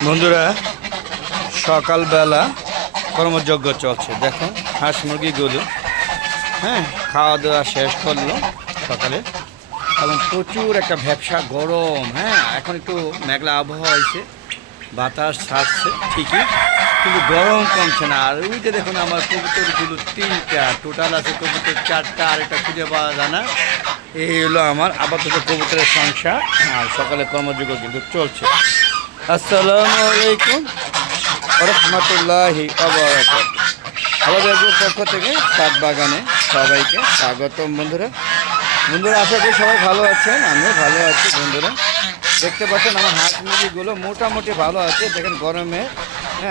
বন্ধুরা সকালবেলা কর্মযজ্ঞ চলছে। দেখো হাঁস মুরগিগুলো খাওয়া দাওয়া শেষ করলো সকালে, এবং প্রচুর একটা ভ্যাপসা গরম। এখন একটু মেঘলা আবহাওয়া হয়েছে, বাতাস ছাড়ছে ঠিকই, কিন্তু গরম কমছে না। আর ওই যে দেখুন আমার কবুতরগুলো তিনটা, টোটাল আছে কবুতর চারটা, আর একটা খুঁজে পাওয়া যায় না। এই হলো আমার আপাতত কবুতরের সংসার। আর সকালে কর্মযজ্ঞ কিন্তু চলছে। আসসালামু আলাইকুম রহমতুল্লাহি আমাদের পক্ষ থেকে ছাদ বাগানে সবাইকে স্বাগতম। বন্ধুরা আশা করি সবাই ভালো আছেন, আমিও ভালো আছি। বন্ধুরা দেখতে পাচ্ছেন আমার হাঁস মুরগিগুলো মোটামুটি ভালো আছে। দেখেন গরমে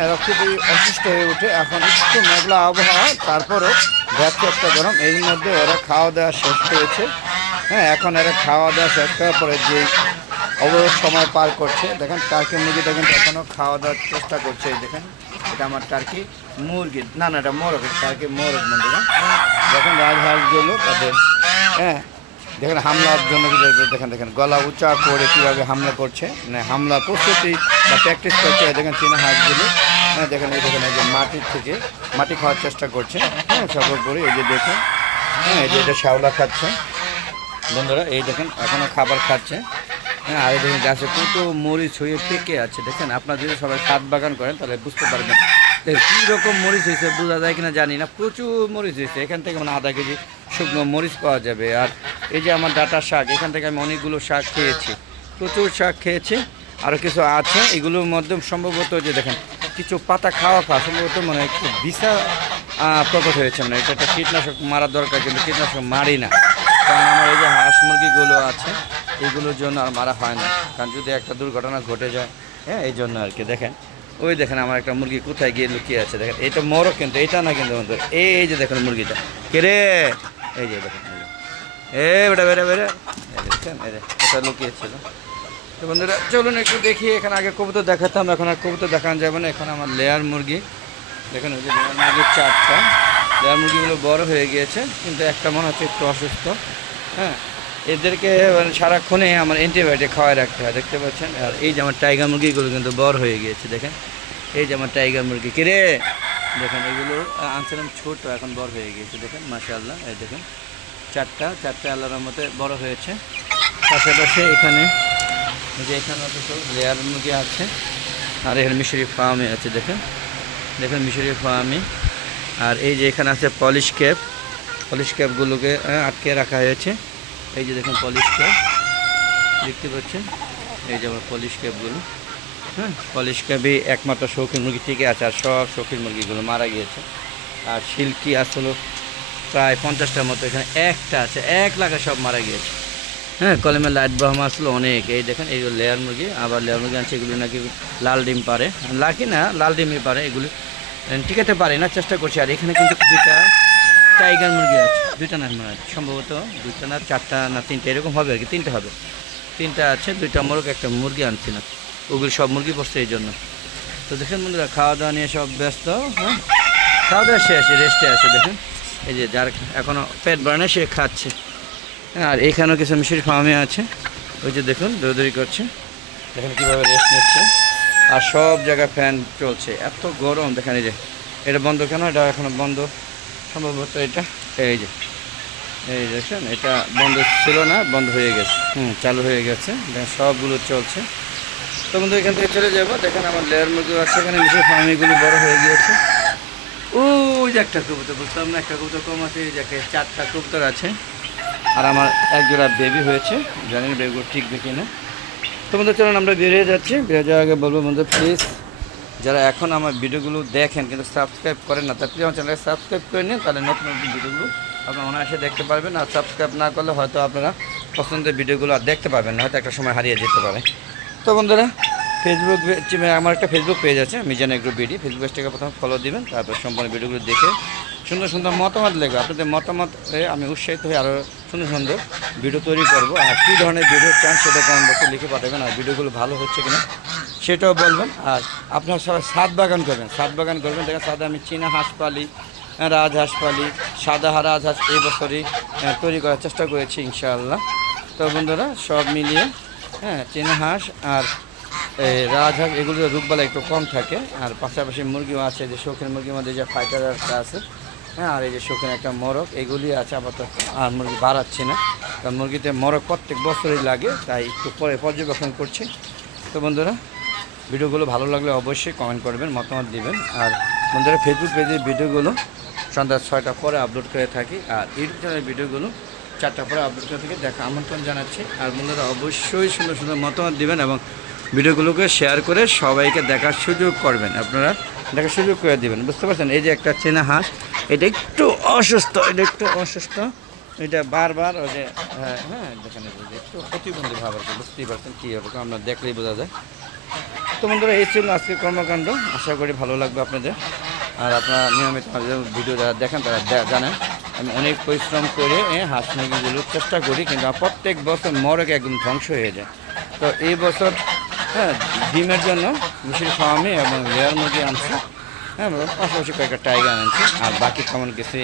রক্ত অসুস্থ হয়ে ওঠে। এখন একটু মেঘলা আবহাওয়া, তারপরও ব্যর্থ একটা গরম। এর মধ্যে ওরা খাওয়া দাওয়া শেষ করেছে। এখন এরা খাওয়া দাওয়া শেষ করার পরে যে অবরোধ সময় পার করছে। দেখেন টার্কি মুরগিটা কিন্তু এখনও খাওয়া দাওয়ার চেষ্টা করছে। এই দেখেন এটা আমার টার্কি মুরগি, না এটা মোরগ, টার্কি মোরগ। বন্ধুরা দেখেন রাজহাঁসগুলো তাদের দেখেন হামলার জন্য দেখেন গলা উঁচা করে কীভাবে হামলা করছে, মানে হামলা প্রস্তুতি বা প্র্যাকটিস করছে। দেখেন চীনা হাঁসগুলো দেখেন এই যে মাটির থেকে মাটি খাওয়ার চেষ্টা করছে। সর্বোপরি এই যে দেখেন এই যে এটা শ্যাওলা খাচ্ছে। বন্ধুরা এই দেখেন এখনও খাবার খাচ্ছে। আর এই দেখেন গাছে কত মরিচ হয়ে পেকে আছে। দেখেন আপনারা যদি সবাই ছাদ বাগান করেন তাহলে বুঝতে পারবেন কী রকম মরিচ হয়েছে, বোঝা যায় কিনা জানি না। প্রচুর মরিচ হয়েছে, এখান থেকে মানে আধা কেজি শুকনো মরিচ পাওয়া যাবে। আর এই যে আমার ডাঁটা শাক, এখান থেকে আমি অনেকগুলো শাক খেয়েছি, প্রচুর শাক খেয়েছি। আরও কিছু আছে, এগুলোর মধ্যে সম্ভবত যে দেখেন কিছু পাতা খাওয়া সম্ভবত মানে একটু বিছা প্রকট হয়েছে। মানে এটা একটা কীটনাশক মারা দরকার, কিন্তু কীটনাশক মারি না, কারণ আমার এই যে হাঁস মুরগিগুলো আছে এগুলোর জন্য আর মারা হয় না, কারণ যদি একটা দুর্ঘটনা ঘটে যায় এই জন্য আর কি। দেখেন ওই দেখেন আমার একটা মুরগি কোথায় গিয়ে লুকিয়ে আছে। দেখেন এটা মরো, কিন্তু এটা না, কিন্তু বন্ধু এই যে দেখেন মুরগিটা কে রে, এই যে দেখেন বেটা বেড়ে দেখছেন এটা লুকিয়েছিল। তো বন্ধুরা চলুন একটু দেখি। এখানে আগে কবুতর দেখাতাম, এখন আর কবুতর দেখানো যাবে না। এখন আমার লেয়ার মুরগি দেখেন, ওই যে লেয়ার মুরগির চারটা, লেয়ার মুরগিগুলো বড় হয়ে গিয়েছে, কিন্তু একটা মনে হচ্ছে একটু অসুস্থ। এদেরকে মানে সারাক্ষণে আমার অ্যান্টিবায়োটিক খাওয়াই রাখতে হয়, দেখতে পাচ্ছেন। আর এই যে আমার টাইগার মুরগিগুলো কিন্তু বড় হয়ে গিয়েছে। দেখেন এই যে আমার টাইগার মুরগি কিরে, দেখেন এগুলো আনছিলাম ছোট, এখন বড় হয়ে গিয়েছে। দেখেন মাশাআল্লাহ, এই দেখেন চারটা আল্লাহর মতে বড় হয়েছে। পাশাপাশি এখানে যে এখানে সব লেয়ার মুরগি আছে, আর এখানে মিশরি ফার্মে আছে। দেখেন মিশরি ফার্মে। আর এই যে এখানে আছে পলিশ ক্যাপগুলোকে আটকে রাখা হয়েছে। এই যে দেখুন পলিশ ক্যাপ দেখতে পাচ্ছেন, এই যে আমার পলিশ ক্যাপগুলো। পলিশ ক্যাপই একমাত্র শৌখিন মুরগি টিকে আছে, আর সব শৌখিন মুরগিগুলো মারা গিয়েছে। আর সিল্কি আসলো প্রায় 50টার মতো, এখানে একটা আছে, 1 লাখে সব মারা গিয়েছে। কলমে লাইট ব্রাহ্মা আসলো অনেক। এই দেখেন এইগুলো লেয়ার মুরগি, আবার লেয়ার মুরগি আছে এগুলো নাকি লাল ডিম পারে, লাল ডিমই পারে, এগুলি টিকাতে পারে না, চেষ্টা করছি। আর এখানে কিন্তু 2টা টাইগার মুরগি আছে, 2টা না মনে হয়, সম্ভবত 2টা না 4টা না 3টা এরকম হবে আর কি, 3টা হবে, 3টা আছে, 2টা মোরগ, একটা মুরগি আনছি না, ওগুলো সব মুরগি পড়ছে এই জন্য। তো দেখেন বন্ধুরা খাওয়া দাওয়া নিয়ে সব ব্যস্ত। খাওয়া দাওয়া শেষ, রেস্টে আছে। দেখেন এই যে যার এখনও পেট ভরে না সে খাচ্ছে। আর এখানেও কিছু মিশরি ফার্মে আছে, ওই যে দেখুন দৌড়দৌড়ি করছে, দেখেন কীভাবে রেস্ট নিচ্ছে। আর সব জায়গায় ফ্যান চলছে, এত গরম। দেখেন এই যে এটা বন্ধ কেন, এটা এখনও বন্ধ সম্ভবত, এটা এই দেখছেন এটা বন্ধ ছিল না, বন্ধ হয়ে গেছে, চালু হয়ে গেছে। দেখেন সবগুলো চলছে। তো বন্ধু এখান থেকে চলে যাবো। দেখেন আমার লেয়ার মুরগি আছে, এখানে মিশরি ফার্মিগুলো বড় হয়ে গিয়েছে। ওই যে একটা কবুতর, বুঝতাম না একটা কবুতর কম আছে, এই যে 4টা কবুতর আছে। আর আমার এক জোড়া বেবি হয়েছে, জানি না বেবিগুলো ঠিক দেখি না। তো বন্ধু চলুন আমরা বেরিয়ে যাচ্ছি। বেরিয়ে যাওয়ার আগে বলবো বন্ধু প্লিজ যারা এখন আমার ভিডিওগুলো দেখেন কিন্তু সাবস্ক্রাইব করেন না, তার প্লিজ আমার চ্যানেলকে সাবস্ক্রাইব করে নিন, তাহলে নতুন ভিডিওগুলো আপনারা অনায়াসে দেখতে পারবেন। আর সাবস্ক্রাইব না করলে হয়তো আপনারা পছন্দের ভিডিওগুলো আর দেখতে পাবেন না, হয়তো একটা সময় হারিয়ে যেতে পারে। তো বন্ধুরা ফেসবুক আমার একটা ফেসবুক পেজ আছে মিজান এগ্রো বিডি, ফেসবুক পেজটাকে প্রথমে ফলো দিবেন, তারপর সম্পূর্ণ ভিডিওগুলো দেখে সুন্দর সুন্দর মতামত লেগে আপনাদের মতামতে আমি উৎসাহিত হয়ে আরও সুন্দর ভিডিও তৈরি করব। আর কী ধরনের ভিডিও চান সেটা কমেন্ট বক্সে লিখে পাঠাবেন, আর ভিডিওগুলো ভালো হচ্ছে কিনা সেটাও বলবেন। আর আপনারা সবাই ছাদ বাগান করবেন। দেখেন ছাদে আমি চীনা হাঁস পালি, রাজহাঁস পালি, সাদা রাজহাঁস এই বছরই তৈরি করার চেষ্টা করেছি ইনশাআল্লাহ। তো বন্ধুরা সব মিলিয়ে চীনা হাঁস আর এই রাজহাঁস এগুলো রোগবালা একটু কম থাকে। আর পাশাপাশি মুরগিও আছে, যে শৌখিন মুরগির মধ্যে যে ফাইটার একটা আছে, হ্যাঁ, আর এই যে শৌখিন একটা মরক, এগুলি আছে আপাতত। আর মুরগি বাড়াচ্ছি না, কারণ মুরগিতে মরক প্রত্যেক বছরই লাগে, তাই একটু পরে পর্যবেক্ষণ করছি। তো বন্ধুরা, ভিডিওগুলো ভালো লাগলে অবশ্যই কমেন্ট করবেন, মতামত দিবেন। আর বন্ধুরা, ফেসবুক পেজে ভিডিওগুলো সন্ধ্যা 6টার পরে আপলোড করে থাকি, আর ইউটিউব চ্যানেলের ভিডিওগুলো 4টার পরে আপলোড করে থাকি। দেখা আমন্ত্রণ জানাচ্ছি। আর বন্ধুরা, অবশ্যই সুন্দর সুন্দর মতামত দিবেন এবং ভিডিওগুলোকে শেয়ার করে সবাইকে দেখার সুযোগ করবেন, আপনারা দেখার সুযোগ করে দিবেন, বুঝতে পারছেন? এই যে একটা চেনা হাঁস, এটা একটু অসুস্থ, এটা বারবার ওই যে হ্যাঁ দেখেন, একটু প্রতিবন্ধী ভাব আর কি, বুঝতেই পারছেন কী হবে, আমরা দেখলেই বোঝা যায়। তো বন্ধুরা, এই ছিল আজকে কর্মকাণ্ড, আশা করি ভালো লাগবে আপনাদের। আর আপনারা নিয়মিত ভিডিও যারা দেখেন তারা জানেন আমি অনেক পরিশ্রম করে হাঁস মুরগিগুলো চেষ্টা করি, কিন্তু প্রত্যেক বছর মরক একদম ধ্বংস হয়ে যায়। তো এই বছর হ্যাঁ ডিমের জন্য মিশির ফার্মে এবং লেয়ার মুরগি আনছি, হ্যাঁ, পাশাপাশি কয়েকটা টাইগার আনছি। আর বাকি কেমন কিছু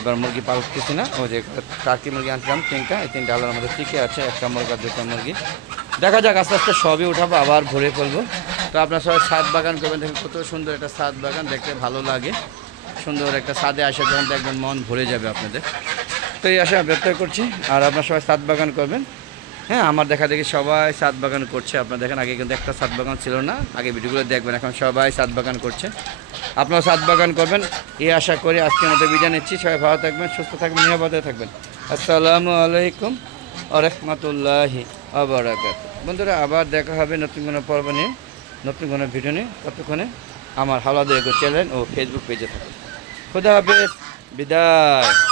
এবার মুরগি পালতেছি না, ওই যে টার্কি মুরগি আনছিলাম 3টা, এই 3টা আলার মধ্যে টিকে আছে, একটা মুরগি আর 2টা মুরগি। দেখা যাক, আস্তে আস্তে সবই উঠাবো, আবার ভরে ফেলবো। তো আপনার সবাই ছাদ বাগান করবেন, দেখেন কত সুন্দর একটা ছাদ বাগান, দেখতে ভালো লাগে। সুন্দর একটা ছাদে আসে যখন দেখবেন মন ভরে যাবে আপনাদের। তো এই আশা ব্যক্ত করছি। আর আপনার সবাই ছাদ বাগান করবেন, হ্যাঁ, আমার দেখা দেখি সবাই ছাদ বাগান করছে। আপনারা দেখেন, আগে কিন্তু একটা ছাদ বাগান ছিল না, আগে ভিডিওগুলো দেখবেন, এখন সবাই ছাদ বাগান করছে। আপনারা ছাদ বাগান করবেন এই আশা করি আজকের মতো বিদায় নিচ্ছি। সবাই ভালো থাকবেন, সুস্থ থাকবেন, নিরাপদে থাকবেন। আসসালামু আলাইকুম ওয়া রাহমাতুল্লাহি ওয়া বারাকাতুহু। বন্ধুরা, আবার দেখা হবে নতুন কোনো পর্ব নিয়ে, নতুন কোনো ভিডিও নিয়ে। ততক্ষণে আমার হাওলাদার চ্যানেল ও ফেসবুক পেজে থাকুন। খুদা হাফেজ, বিদায়।